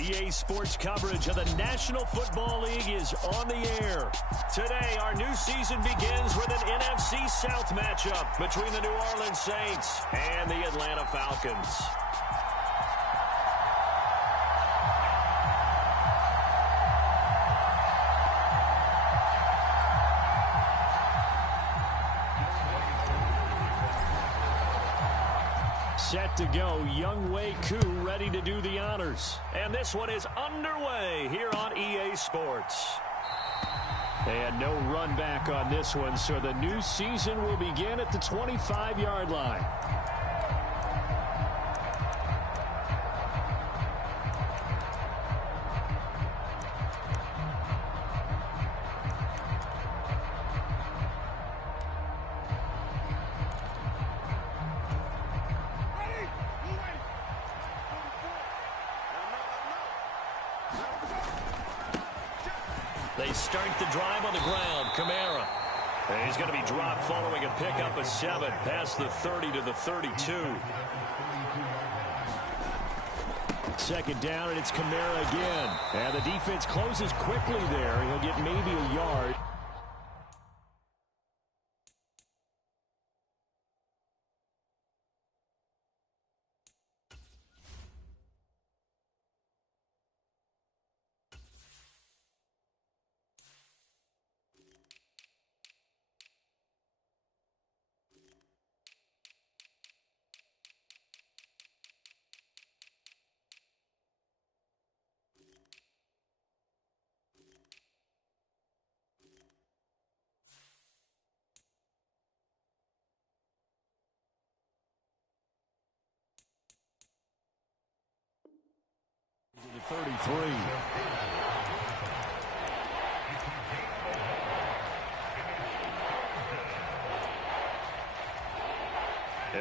EA Sports coverage of the National Football League is on the air. Today, our new season begins with an NFC South matchup between the New Orleans Saints and the Atlanta Falcons. Set to go, Jwhoppe ready to do the honors. And this one is underway here on EA Sports. And no run back on this one, so the new season will begin at the 25-yard line. They start the drive on the ground. Kamara. And he's going to be dropped following a pickup of 7 past the 30 to the 32. Second down, and it's Kamara again. And the defense closes quickly there. He'll get maybe a yard. The 33.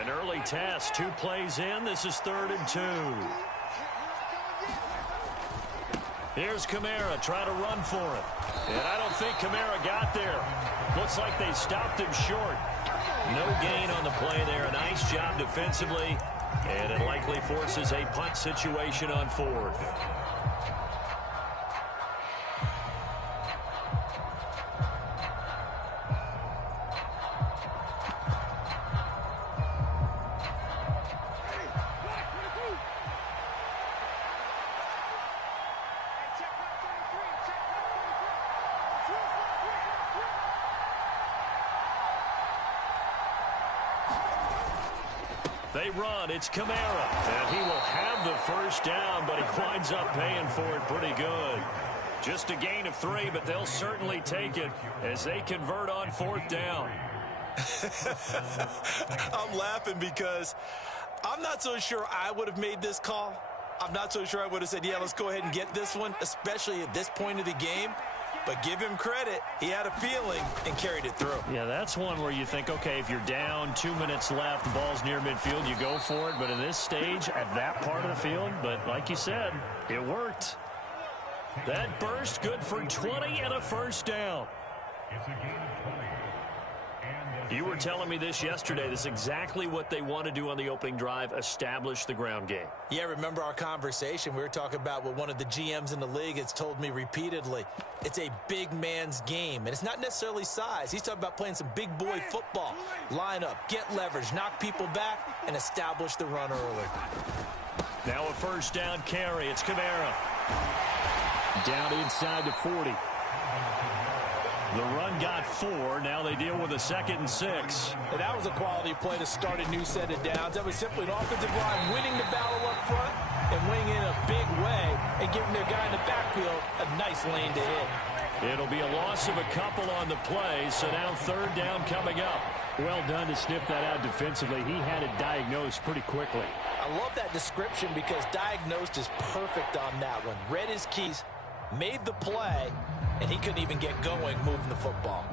An early test, 2 plays in. This is 3rd and 2. Here's Kamara, try to run for it. And I don't think Kamara got there. Looks like they stopped him short. No gain on the play there. A nice job defensively. And it likely forces a punt situation on 4th. They run. It's Kamara. And he will have the first down, but he winds up paying for it pretty good. Just a gain of 3, but they'll certainly take it as they convert on 4th down. I'm laughing because I'm not so sure I would have made this call. I'm not so sure I would have said, yeah, let's go ahead and get this one, especially at this point of the game. But give him credit. He had a feeling and carried it through. Yeah, that's one where you think, okay, if you're down, 2 minutes left, the ball's near midfield, you go for it. But in this stage, at that part of the field, but like you said, it worked. That burst good for 20 and a first down. You were telling me this yesterday. This is exactly what they want to do on the opening drive, establish the ground game. Yeah, remember our conversation? We were talking about what one of the GMs in the league has told me repeatedly. It's a big man's game, and it's not necessarily size. He's talking about playing some big boy football. Line up, get leverage, knock people back, and establish the run early. Now a first down carry. It's Kamara. Down inside the 40. The run got 4. Now they deal with a 2nd and 6. And that was a quality play to start a new set of downs. That was simply an offensive line winning the battle up front and winning in a big way and giving their guy in the backfield a nice lane to hit. It'll be a loss of a couple on the play, so now 3rd down coming up. Well done to sniff that out defensively. He had it diagnosed pretty quickly. I love that description because diagnosed is perfect on that one. Read his keys, made the play, and he couldn't even get going moving the football.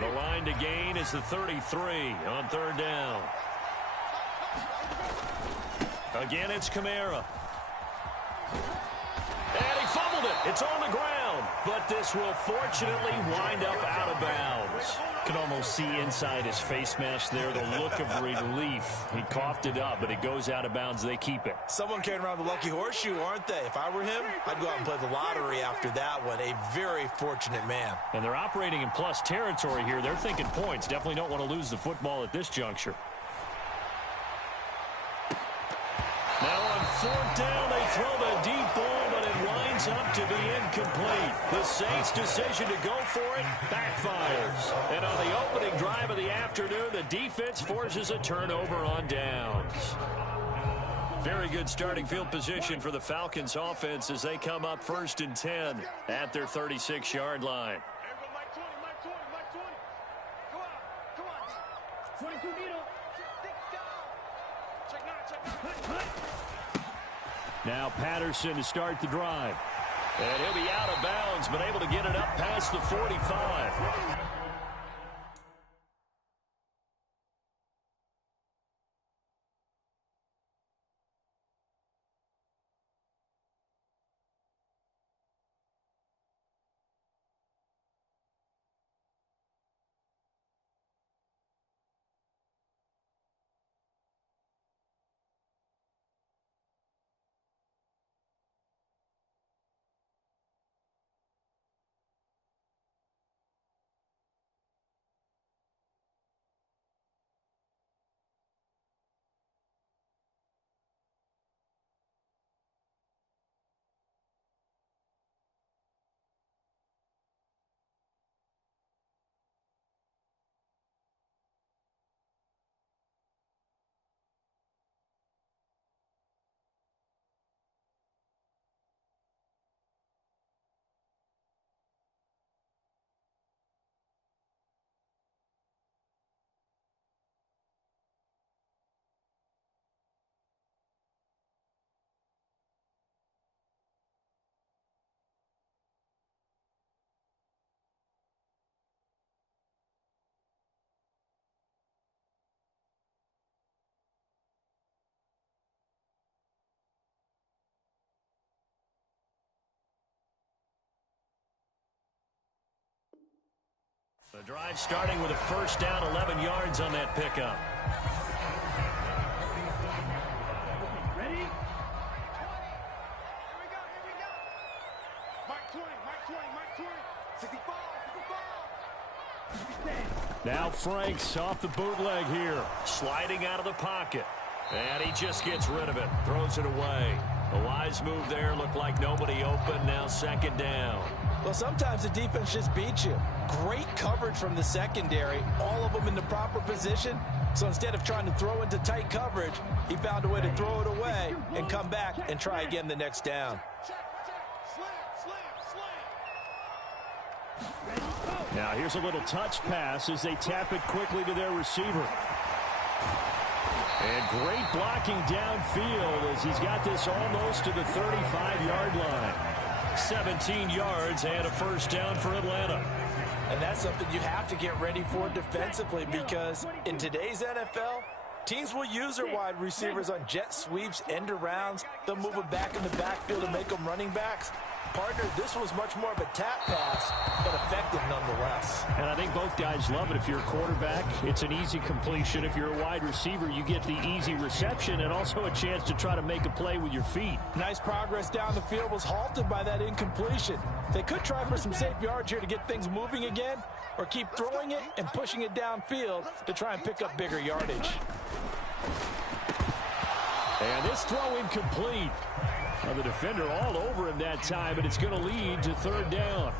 The line to gain is the 33 on 3rd down. Again, it's Kamara. And he fumbled it. It's on the ground. But this will fortunately wind up out of bounds. You can almost see inside his face mask there the look of relief. He coughed it up, but it goes out of bounds. They keep it. Someone carrying around the lucky horseshoe, aren't they? If I were him, I'd go out and play the lottery after that one. A very fortunate man. And they're operating in plus territory here. They're thinking points. Definitely don't want to lose the football at this juncture. Now on fourth down, they throw the deep ball, but it winds up to be incomplete. The Saints' decision to go for it backfires. And on the opening drive of the afternoon, the defense forces a turnover on downs. Very good starting field position for the Falcons offense as they come up 1st and 10 at their 36-yard line. Now Patterson to start the drive. And he'll be out of bounds, but able to get it up past the 45. The drive starting with a 1st down, 11 yards on that pickup. Ready? Here we go. Mark 20, Mark 20. 65, 65. Now Franks off the bootleg here. Sliding out of the pocket. And he just gets rid of it. Throws it away. A wise move there. Looked like nobody open. Now 2nd down. Well, sometimes the defense just beats you. Great coverage from the secondary. All of them in the proper position. So instead of trying to throw into tight coverage, he found a way to throw it away and come back and try again the next down. Now here's a little touch pass as they tap it quickly to their receiver. And great blocking downfield as he's got this almost to the 35-yard line. 17 yards and a 1st down for Atlanta. And that's something you have to get ready for defensively because in today's NFL, teams will use their wide receivers on jet sweeps, end arounds. They'll move them back in the backfield and make them running backs. Partner, this was much more of a tap pass, but effective nonetheless. And I think both guys love it. If you're a quarterback, it's an easy completion. If you're a wide receiver, you get the easy reception and also a chance to try to make a play with your feet. Nice progress down the field was halted by that incompletion. They could try for some safe yards here to get things moving again, or keep throwing it and pushing it downfield to try and pick up bigger yardage. And this throw incomplete. Well, the defender all over him that time, and it's going to lead to 3rd down.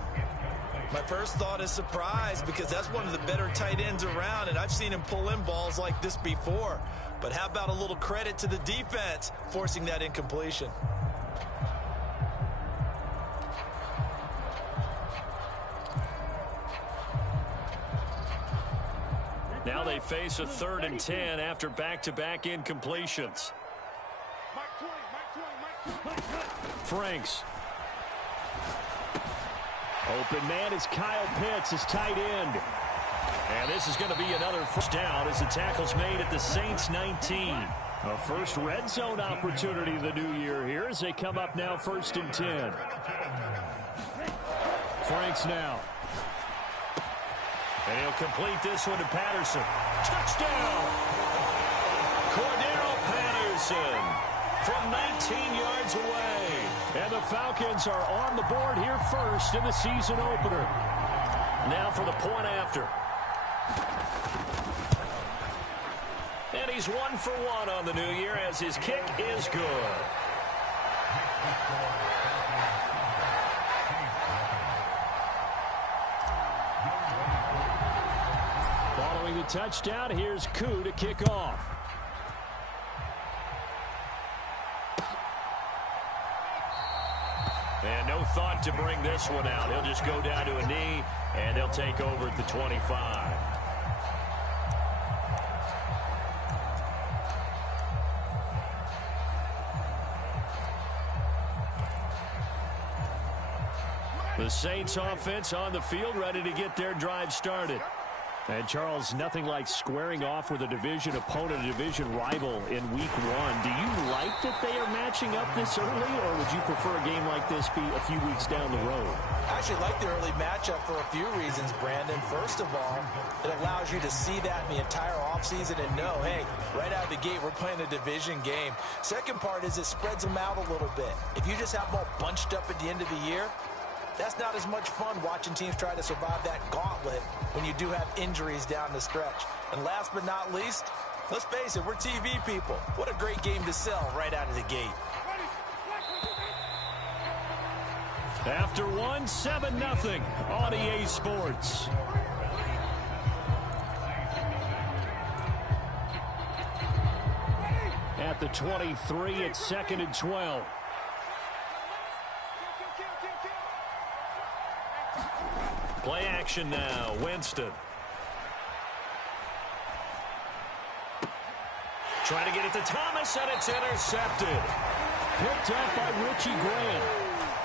My first thought is surprise because that's one of the better tight ends around, and I've seen him pull in balls like this before. But how about a little credit to the defense forcing that incompletion? Now they face a 3rd and 10 after back-to-back incompletions. Franks. Open man is Kyle Pitts, his tight end. And this is going to be another 1st down as the tackle's made at the Saints 19. A first red zone opportunity of the new year here as they come up now 1st and 10. Franks now. And he'll complete this one to Patterson. Touchdown! Cordero Patterson from 19 yards away. And the Falcons are on the board here first in the season opener. Now for the point after. And he's 1 for 1 on the new year as his kick is good. Following the touchdown, here's Koo to kick off. And no thought to bring this one out. He'll just go down to a knee, and they'll take over at the 25. The Saints offense on the field, ready to get their drive started. And, Charles, nothing like squaring off with a division opponent, a division rival in week 1. Do you like that they are matching up this early, or would you prefer a game like this be a few weeks down the road? I actually like the early matchup for a few reasons, Brandon. First of all, it allows you to see that in the entire offseason and know, hey, right out of the gate, we're playing a division game. Second part is it spreads them out a little bit. If you just have them all bunched up at the end of the year, that's not as much fun watching teams try to survive that gauntlet when you do have injuries down the stretch. And last but not least, let's face it, we're TV people. What a great game to sell right out of the gate. After 1, 7-0 on EA Sports. At the 23, it's 2nd and 12. Play action now. Winston. Trying to get it to Thomas, and it's intercepted. Picked up by Richie Graham.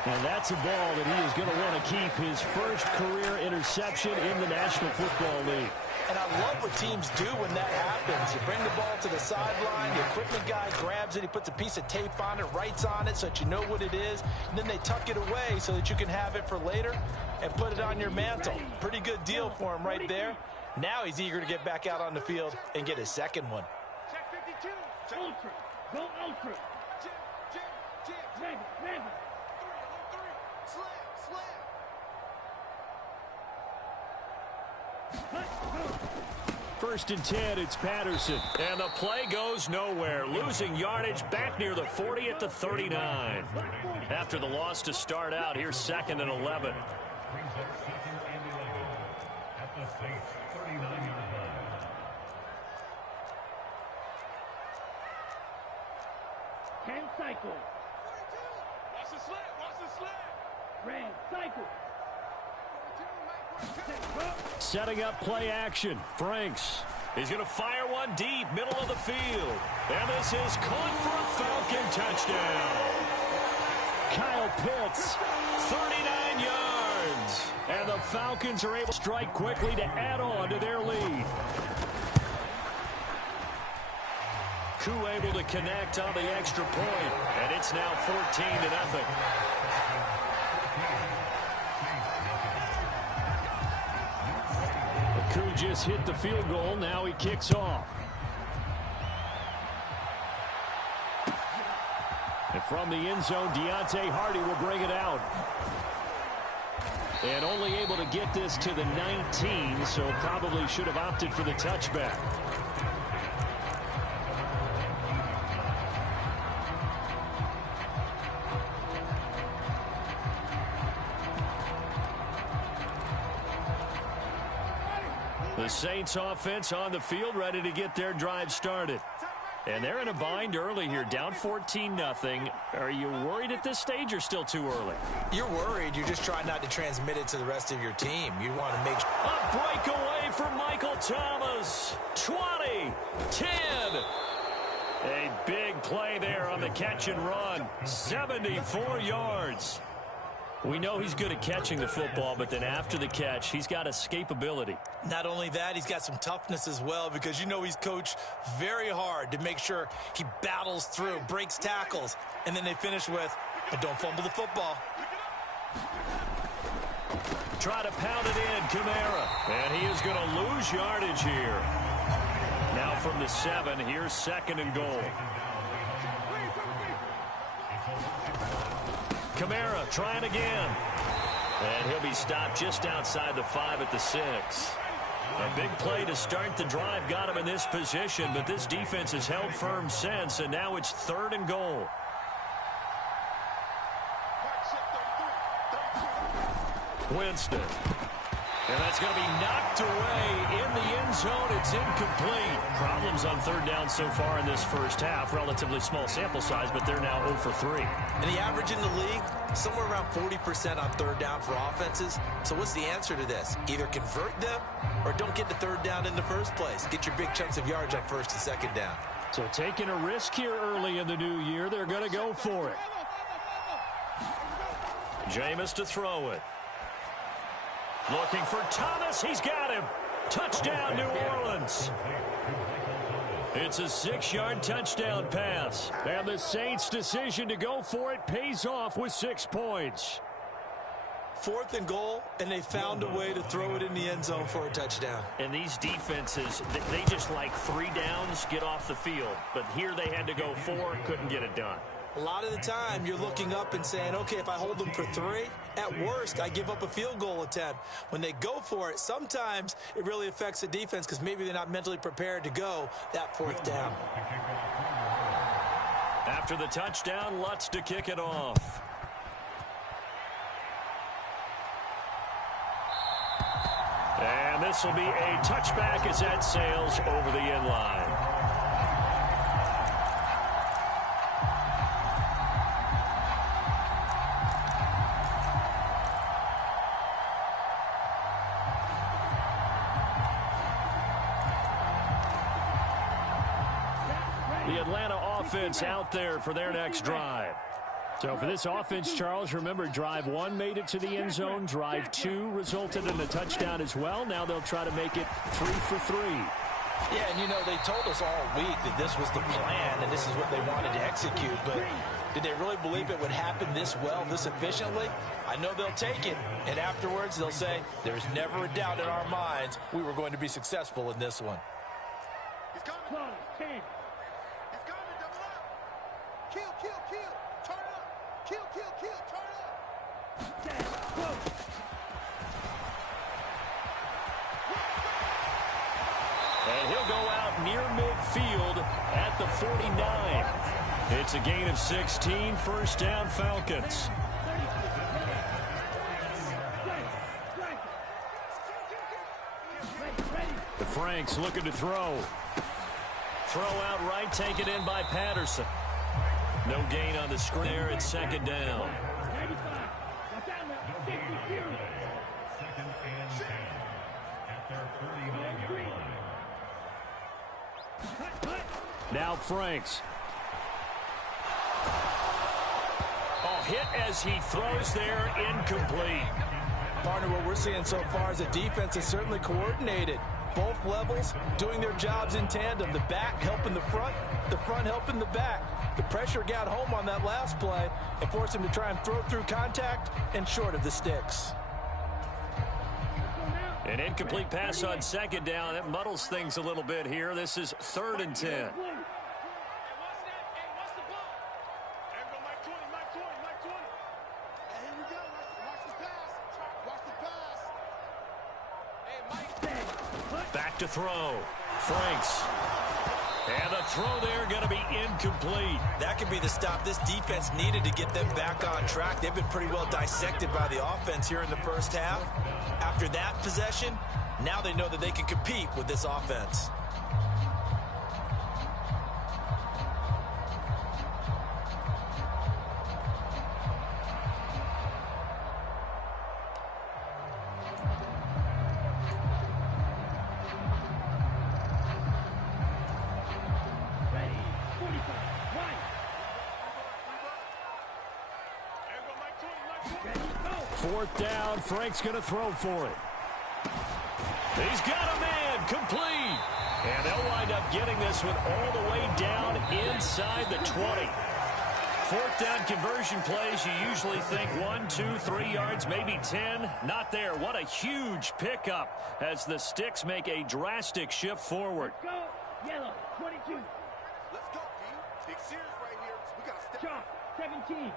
And that's a ball that he is going to want to keep, his first career interception in the National Football League. And I love what teams do when that happens. You bring the ball to the sideline, the equipment guy grabs it, he puts a piece of tape on it, writes on it so that you know what it is, and then they tuck it away so that you can have it for later and put it on your mantle. Pretty good deal for him right there. Now he's eager to get back out on the field and get his second one. Check 52. Ultra. Go ultra. Jig. Mangle. 3. Slam. 1st and 10, it's Patterson. And the play goes nowhere. Losing yardage back near the 40 at the 39. After the loss to start out, here's 2nd and 11. Hand cycle. Watch the slant. Ran cycle. Setting up play action. Franks. He's going to fire one deep, middle of the field. And this is caught for a Falcon touchdown. Kyle Pitts. 39 yards. And the Falcons are able to strike quickly to add on to their lead. Koo able to connect on the extra point. And it's now 14-0. Koo just hit the field goal. Now he kicks off. And from the end zone, Deontay Hardy will bring it out. And only able to get this to the 19, so probably should have opted for the touchback. The Saints offense on the field, ready to get their drive started. And they're in a bind early here, down 14-0. Are you worried at this stage or still too early? You're worried. You're just trying not to transmit it to the rest of your team. You want to make sure. A breakaway for Michael Thomas. 20, 10. A big play there on the catch and run. 74 yards. We know he's good at catching the football, but then after the catch, he's got escapability. Not only that, he's got some toughness as well, because you know he's coached very hard to make sure he battles through, breaks tackles, and then they finish with, but don't fumble the football. Try to pound it in, Kamara. And he is going to lose yardage here. Now from the 7, here's 2nd and goal. Kamara trying again. And he'll be stopped just outside the 5 at the 6. A big play to start the drive got him in this position, but this defense has held firm since, and now it's 3rd and goal. Winston. And that's going to be knocked away in the end zone. It's incomplete. Problems on 3rd down so far in this first half. Relatively small sample size, but they're now 0 for 3. And the average in the league, somewhere around 40% on 3rd down for offenses. So what's the answer to this? Either convert them or don't get the 3rd down in the first place. Get your big chunks of yards on 1st and 2nd down. So taking a risk here early in the new year, they're going to go for it. Jameis to throw it. Looking for Thomas. He's got him. Touchdown, New Orleans. It's a 6-yard touchdown pass. And the Saints' decision to go for it pays off with 6 points. 4th and goal, and they found a way to throw it in the end zone for a touchdown. And these defenses, they just like 3 downs, get off the field. But here they had to go 4, couldn't get it done. A lot of the time, you're looking up and saying, okay, if I hold them for 3, at worst, I give up a field goal attempt. When they go for it, sometimes it really affects the defense because maybe they're not mentally prepared to go that 4th down. After the touchdown, Lutz to kick it off. And this will be a touchback as that sails over the end line. The Atlanta offense out there for their next drive. So for this offense, Charles, remember drive 1 made it to the end zone. Drive 2 resulted in a touchdown as well. Now they'll try to make it 3 for 3. Yeah, and you know, they told us all week that this was the plan and this is what they wanted to execute, but did they really believe it would happen this well, this efficiently? I know they'll take it, and afterwards they'll say, there's never a doubt in our minds we were going to be successful in this one. He's coming. He's coming. Double up. Kill. Turn up. Kill. Turn up. And he'll go out near midfield at the 49. It's a gain of 16, 1st down Falcons. The Franks looking to throw. Throw out right, taken in by Patterson. No gain on the screen there. It's 2nd down. Now Franks. Oh, hit as he throws there, incomplete. Partner, what we're seeing so far is the defense is certainly coordinated. Both levels doing their jobs in tandem. The back helping the front helping the back. The pressure got home on that last play and forced him to try and throw through contact and short of the sticks. An incomplete pass on 2nd down. That muddles things a little bit here. This is 3rd and 10. Back to throw. Franks. And the throw there going to be incomplete. That could be the stop this defense needed to get them back on track. They've been pretty well dissected by the offense here in the first half. After that possession, now they know that they can compete with this offense. 4th down. Frank's going to throw for it. He's got a man, complete. And they'll wind up getting this one all the way down inside the 20. 4th down conversion plays, you usually think 1, 2, 3 yards, maybe 10. Not there. What a huge pickup as the Sticks make a drastic shift forward. Let's go. Yellow, 22. Let's go, D. Big series right here. We got to step. Jwhoppe, 17.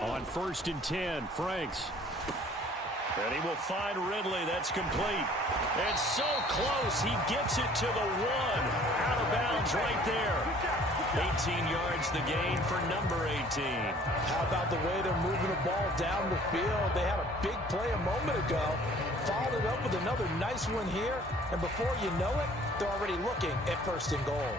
On 1st and 10, Franks. And he will find Ridley. That's complete. And so close. He gets it to the 1. Out of bounds right there. 18 yards the gain for number 18. How about the way they're moving the ball down the field? They had a big play a moment ago. Followed it up with another nice one here. And before you know it, they're already looking at 1st and goal.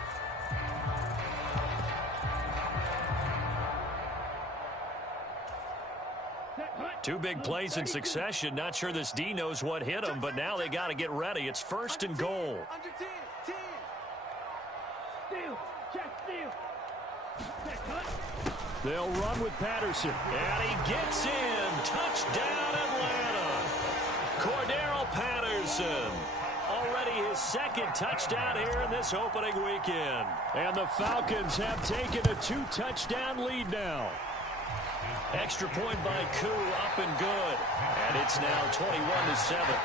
Two big plays in succession. Not sure this D knows what hit him, but now they got to get ready. It's 1st and goal. Under 10. 10. Steal. Check steal. They'll run with Patterson. And he gets in. Touchdown, Atlanta. Cordero Patterson. Already his 2nd touchdown here in this opening weekend. And the Falcons have taken a 2-touchdown lead now. Extra point by Koo, up and good. And it's now 21-7.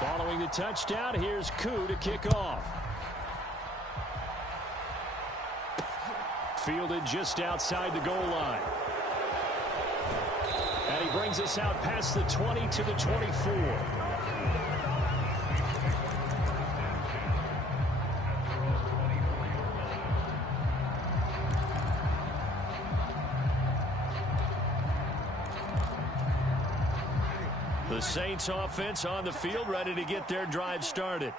Following the touchdown, here's Koo to kick off. Fielded just outside the goal line. And he brings us out past the 20 to the 24. The Saints offense on the field, ready to get their drive started.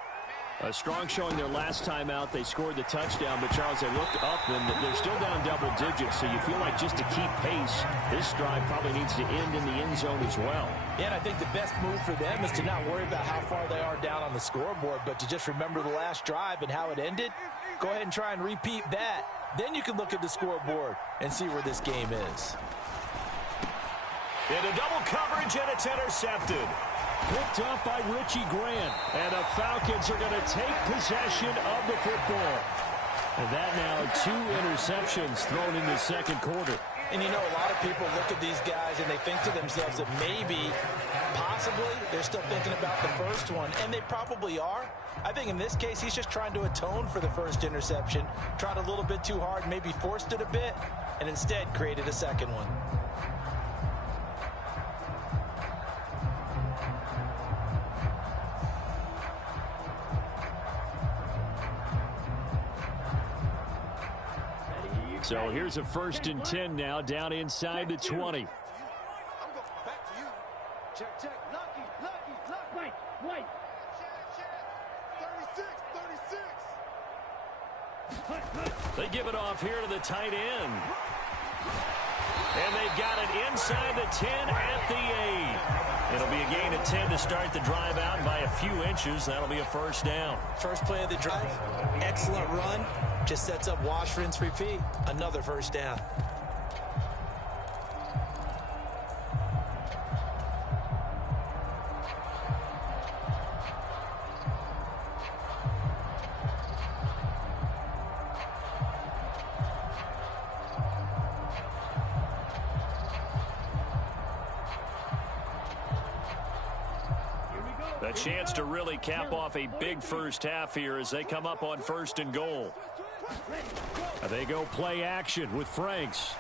A strong showing their last time out. They scored the touchdown, but Charles, they looked up and they're still down double digits, so you feel like just to keep pace, this drive probably needs to end in the end zone as well. Yeah, and I think the best move for them is to not worry about how far they are down on the scoreboard, but to just remember the last drive and how it ended. Go ahead and try and repeat that. Then you can look at the scoreboard and see where this game is. Into double coverage, and it's intercepted. Picked up by Richie Grant. And the Falcons are going to take possession of the football. And that now 2 interceptions thrown in the 2nd quarter. And you know, a lot of people look at these guys and they think to themselves that maybe, possibly, they're still thinking about the first one. And they probably are. I think in this case, he's just trying to atone for the first interception. Tried a little bit too hard, maybe forced it a bit, and instead created a 2nd one. So here's a 1st and 10 now, down inside the 20. I'm going back to you. Check, check. Lucky, lucky. White. 36. They give it off here to the tight end. And they've got it inside the 10 at the 8. It'll be a gain of 10 to start the drive out, and by a few inches, that'll be a 1st down. First play of the drive, excellent run. Just sets up wash, rinse, repeat. Another 1st down. A chance to really cap off a big 1st half here as they come up on 1st and goal. They go play action with Franks.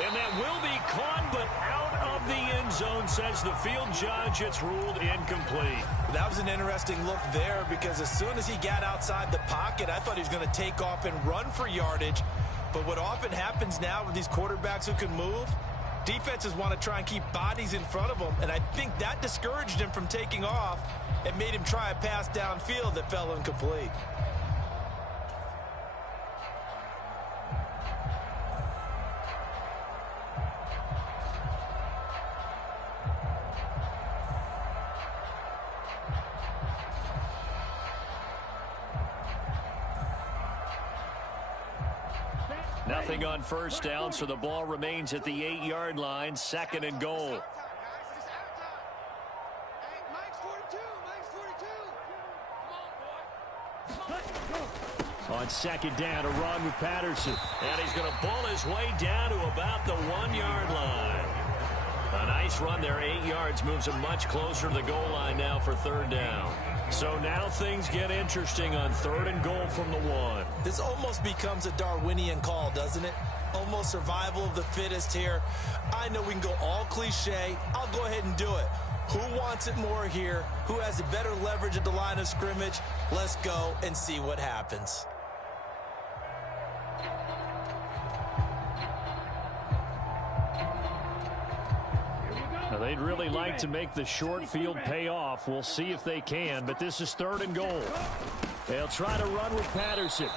And that will be caught, but out of the end zone, says the field judge. It's ruled incomplete. That was an interesting look there because as soon as he got outside the pocket, I thought he was going to take off and run for yardage. But what often happens now with these quarterbacks who can move, defenses want to try and keep bodies in front of them, and I think that discouraged him from taking off and made him try a pass downfield that fell incomplete. Nothing on first down, so the ball remains at the 8-yard line, 2nd and goal. On 2nd down, a run with Patterson. And he's going to bull his way down to about the 1-yard line. A nice run there, 8 yards, moves him much closer to the goal line now for 3rd down. So now things get interesting on 3rd and goal from the 1. This almost becomes a Darwinian call, doesn't it? Almost survival of the fittest here. I know we can go all cliche. I'll go ahead and do it. Who wants it more here? Who has the better leverage at the line of scrimmage? Let's go and see what happens. Now, they'd really like to make the short field pay off. We'll see if they can, but this is 3rd and goal. They'll try to run with Patterson.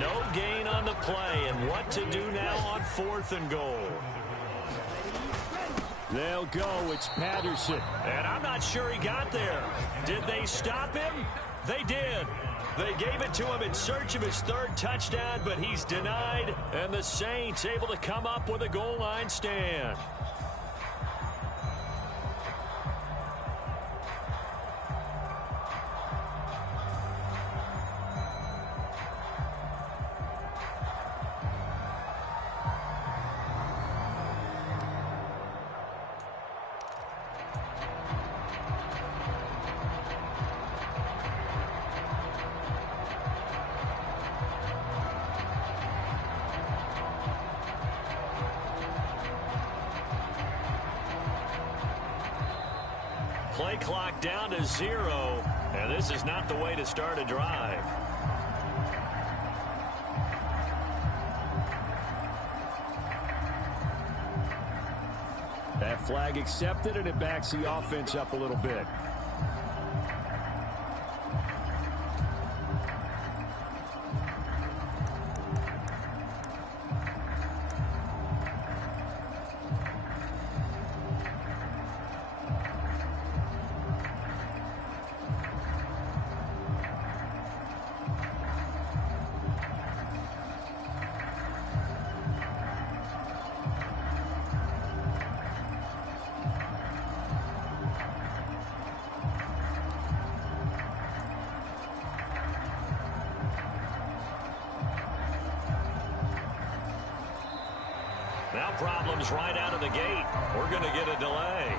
No gain on the play, and what to do now on 4th and goal. They'll go. It's Patterson. And I'm not sure he got there. Did they stop him? They did. They gave it to him in search of his 3rd touchdown, but he's denied, and the Saints able to come up with a goal line stand. Play clock down to 0, and this is not the way to start a drive. That flag accepted, and it backs the offense up a little bit. Now problems right out of the gate. We're going to get a delay.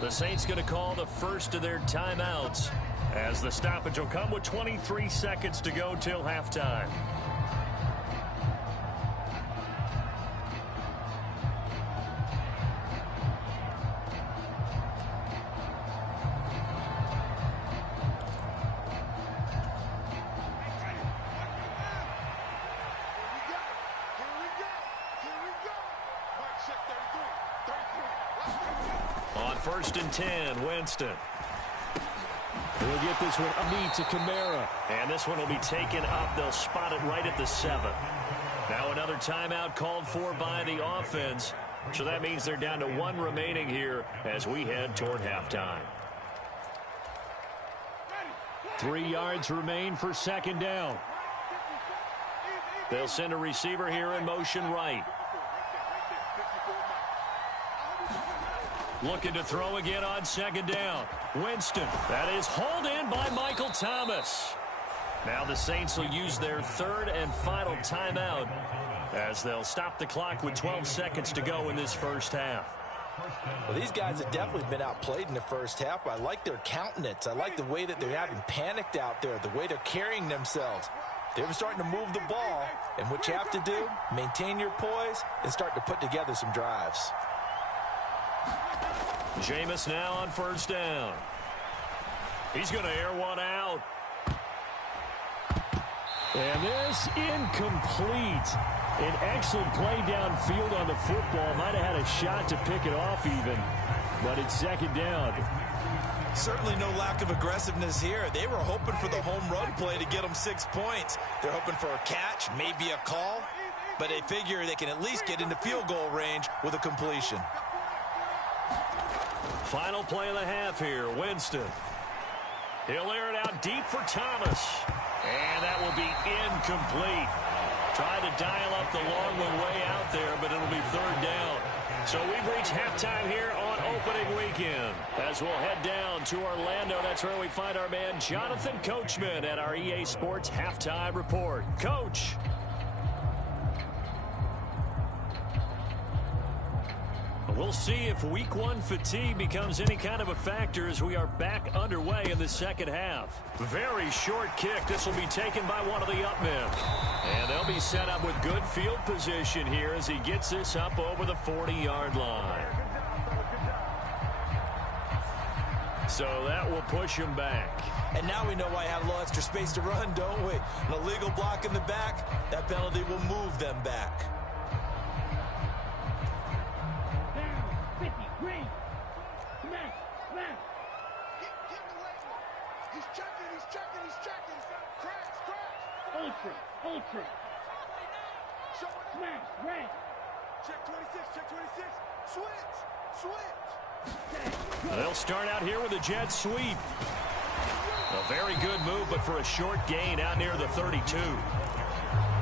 The Saints going to call the first of their timeouts, as the stoppage will come with 23 seconds to go till halftime. On 1st and 10, Winston. We'll get this one up to Kamara. And this one will be taken up. They'll spot it right at the 7. Now another timeout called for by the offense. So that means they're down to 1 remaining here as we head toward halftime. 3 yards remain for 2nd down. They'll send a receiver here in motion right. Looking to throw again on 2nd down. Winston. That is hauled in by Michael Thomas. Now the Saints will use their 3rd and final timeout as they'll stop the clock with 12 seconds to go in this first half. Well, these guys have definitely been outplayed in the first half. I like their countenance. I like the way that they're having panicked out there, the way they're carrying themselves. They're starting to move the ball, and what you have to do, maintain your poise and start to put together some drives. Jameis now on 1st down. He's going to air one out. And this incomplete. An excellent play downfield on the football. Might have had a shot to pick it off even, but it's second down. Certainly no lack of aggressiveness here. They were hoping for the home run play to get them 6 points. They're hoping for a catch, maybe a call, but they figure they can at least get into field goal range with a completion. Final play of the half here, Winston. He'll air it out deep for Thomas. And that will be incomplete. Trying to dial up the long one way out there, but it'll be third down. So we've reached halftime here on opening weekend. As we'll head down to Orlando, that's where we find our man Jonathan Coachman at our EA Sports Halftime Report. Coach. We'll see if week one fatigue becomes any kind of a factor as we are back underway in the second half. Very short kick. This will be taken by one of the up men. And they'll be set up with good field position here as he gets this up over the 40-yard line. So that will push him back. And now we know why I have a little extra space to run, don't we? An illegal block in the back, that penalty will move them back. Ultra. Smash, red. Check 26, check 26. Switch. They'll start out here with a jet sweep. A very good move, but for a short gain out near the 32.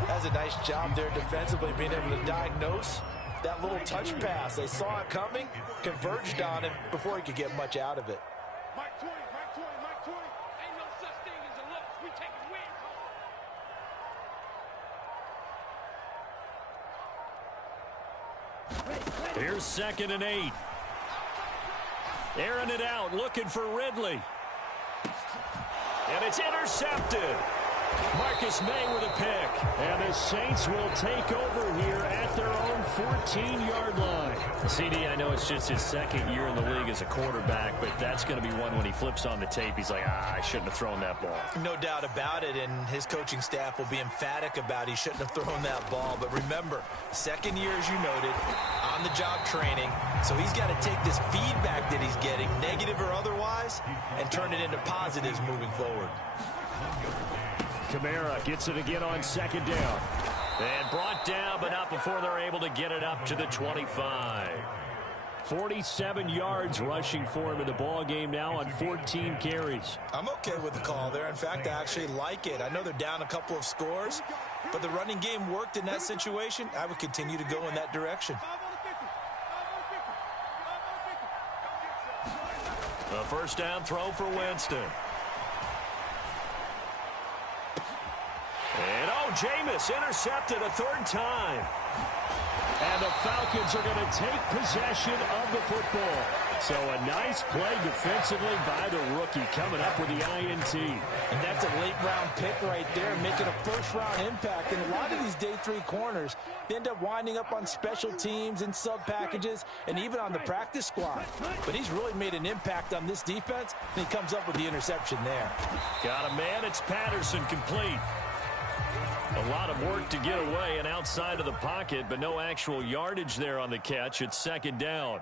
That's a nice job there defensively, being able to diagnose that little touch pass. They saw it coming, converged on him before he could get much out of it. Mike 20, Mike 20, Mike 20. Ain't no such thing as a loss. We take a win. Here's 2nd and 8. Airing it out, looking for Ridley. And it's intercepted. Marcus May with a pick. And the Saints will take over here at their own 14-yard line. CD, I know it's just his second year in the league as a quarterback, but that's going to be one when he flips on the tape. He's like, I shouldn't have thrown that ball. No doubt about it, and his coaching staff will be emphatic about he shouldn't have thrown that ball. But remember, second year, as you noted, on-the-job training. So he's got to take this feedback that he's getting, negative or otherwise, and turn it into positives moving forward. Kamara gets it again on 2nd down. And brought down, but not before they're able to get it up to the 25. 47 yards rushing for him in the ball game now on 14 carries. I'm okay with the call there. In fact, I actually like it. I know they're down a couple of scores, but the running game worked in that situation. I would continue to go in that direction. A first down throw for Winston. And Jameis intercepted a 3rd time. And the Falcons are going to take possession of the football. So a nice play defensively by the rookie coming up with the INT. And that's a late-round pick right there, making a first-round impact. And a lot of these day 3 corners end up winding up on special teams and sub-packages and even on the practice squad. But he's really made an impact on this defense, and he comes up with the interception there. Got a man. It's Patterson, complete. A lot of work to get away and outside of the pocket, but no actual yardage there on the catch. It's 2nd down.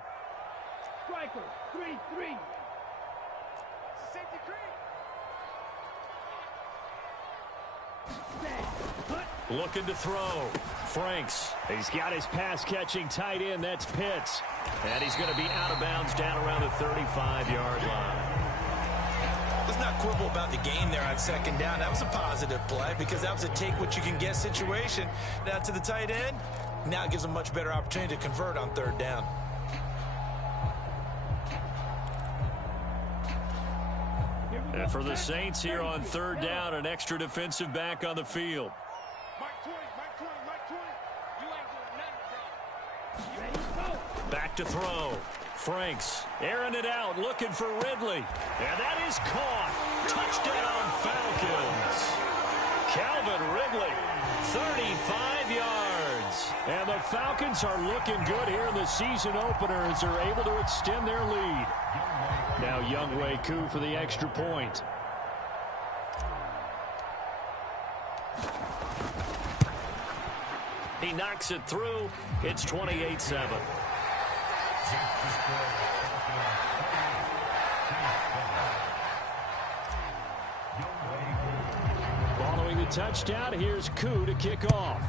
Striker, 3-3. Safety green. Looking to throw. Franks. He's got his pass-catching tight end. That's Pitts. And he's going to be out of bounds down around the 35-yard line. Let's not quibble about the gain there on 2nd down. That was a positive play because that was a take-what-you-can-get situation. Now to the tight end, now it gives them a much better opportunity to convert on 3rd down. And for the Saints here on 3rd down, an extra defensive back on the field. Mike 20, Mike 20, Mike 20. You ain't doing nothing, bro. Ready, go. Back to throw. Franks airing it out, looking for Ridley. And that is caught. Touchdown, Falcons. Calvin Ridley, 35 yards. And the Falcons are looking good here in the season opener as they're able to extend their lead. Now Jwhoppe for the extra point. He knocks it through. It's 28-7. Following the touchdown, here's Jwhoppe to kick off.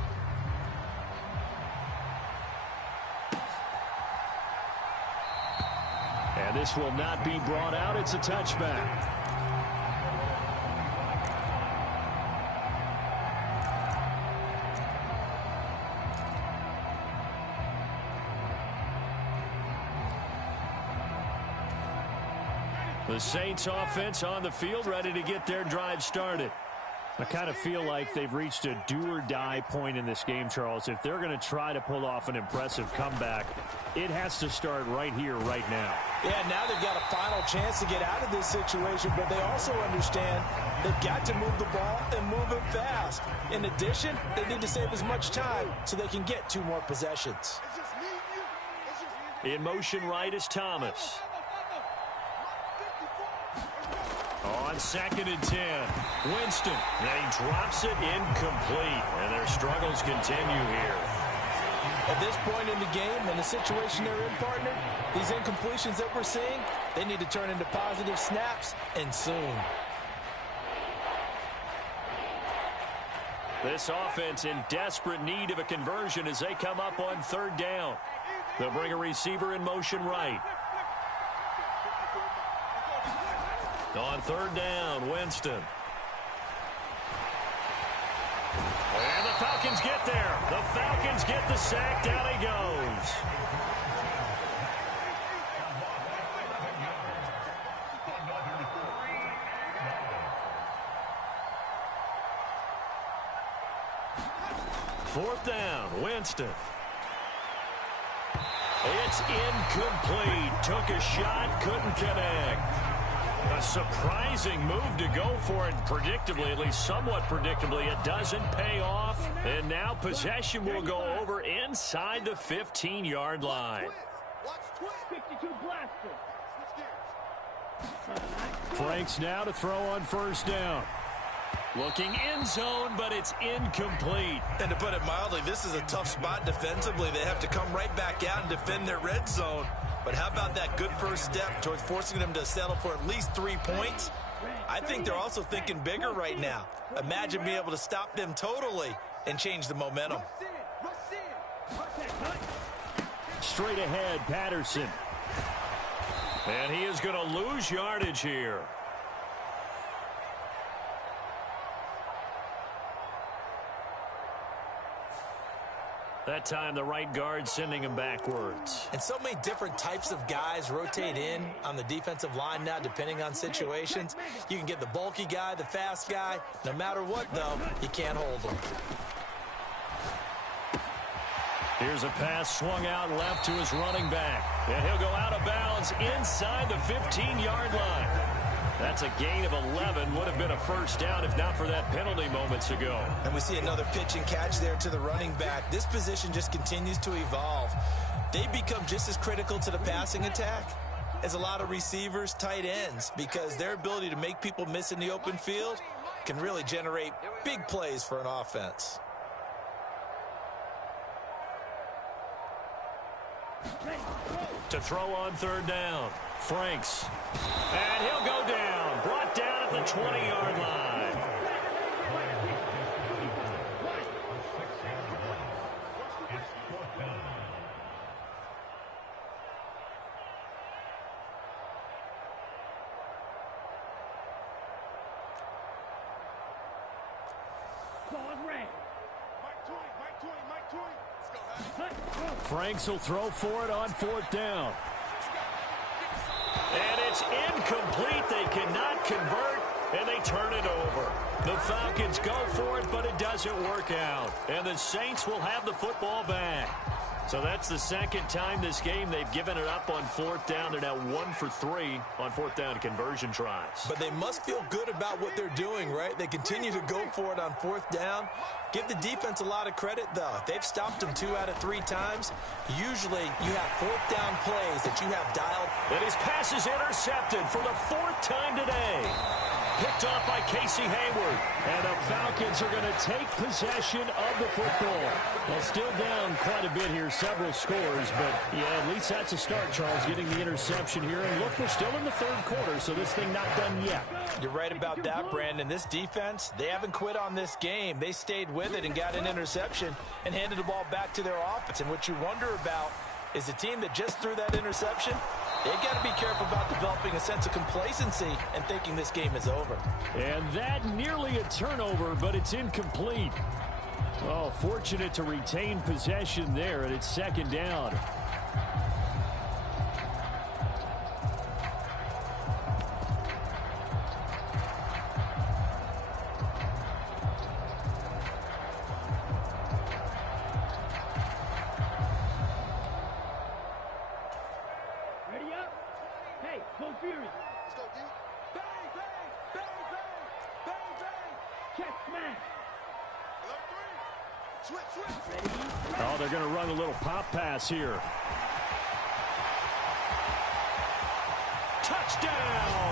And this will not be brought out. It's a touchback. The Saints offense on the field, ready to get their drive started. I kind of feel like they've reached a do-or-die point in this game, Charles. If they're going to try to pull off an impressive comeback, it has to start right here, right now. Yeah, now they've got a final chance to get out of this situation, but they also understand they've got to move the ball and move it fast. In addition, they need to save as much time so they can get 2 more possessions. In motion right is Thomas. On 2nd and 10, Winston. Then he drops it incomplete, and their struggles continue here. At this point in the game and the situation they're in, partner, these incompletions that we're seeing, they need to turn into positive snaps, and soon. This offense in desperate need of a conversion as they come up on 3rd down. They'll bring a receiver in motion right. On 3rd down, Winston. And the Falcons get there. The Falcons get the sack. Down he goes. Fourth down, Winston. It's incomplete. Took a shot, couldn't connect. A surprising move to go for it. Predictably, at least somewhat predictably, it doesn't pay off. And now possession will go over inside the 15-yard line. Franks now to throw on 1st down. Looking end zone, but it's incomplete. And to put it mildly, this is a tough spot defensively. They have to come right back out and defend their red zone. But how about that good first step towards forcing them to settle for at least 3 points? I think they're also thinking bigger right now. Imagine being able to stop them totally and change the momentum. Straight ahead, Patterson. And he is going to lose yardage here. That time, the right guard sending him backwards. And so many different types of guys rotate in on the defensive line now, depending on situations. You can get the bulky guy, the fast guy. No matter what, though, you can't hold them. Here's a pass swung out left to his running back. And he'll go out of bounds inside the 15-yard line. That's a gain of 11. Would have been a first down if not for that penalty moments ago. And we see another pitch and catch there to the running back. This position just continues to evolve. They become just as critical to the passing attack as a lot of receivers, tight ends, because their ability to make people miss in the open field can really generate big plays for an offense. To throw on 3rd down, Franks. And he'll go down. Brought down at the 20-yard line. Franks will throw for it on 4th down. And it's incomplete. They cannot convert, and they turn it over. The Falcons go for it, but it doesn't work out. And the Saints will have the football back. So that's the second time this game they've given it up on fourth down. They're now 1 for 3 on fourth down conversion tries. But they must feel good about what they're doing, right? They continue to go for it on fourth down. Give the defense a lot of credit, though. They've stopped them 2 out of 3 times. Usually you have fourth down plays that you have dialed. And his pass is intercepted for the 4th time today. Picked off by Casey Hayward. And the Falcons are going to take possession of the football. Well, still down quite a bit here, several scores, but yeah, at least that's a start, Charles, getting the interception here. And look, we're still in the 3rd quarter, so this thing not done yet. You're right about that, Brandon. This defense, they haven't quit on this game. They stayed with it and got an interception and handed the ball back to their offense. And what you wonder about is the team that just threw that interception, they've got to be careful about developing a sense of complacency and thinking this game is over. And that nearly a turnover, but it's incomplete. Oh, fortunate to retain possession there, and it's 2nd down. Ready up? Hey, go Fury. Let's go, D. Bang, bang, bang, bang, bang, bang. Check, smash. Switch, switch. Ready? Oh, they're going to run a little pop pass here. Touchdown!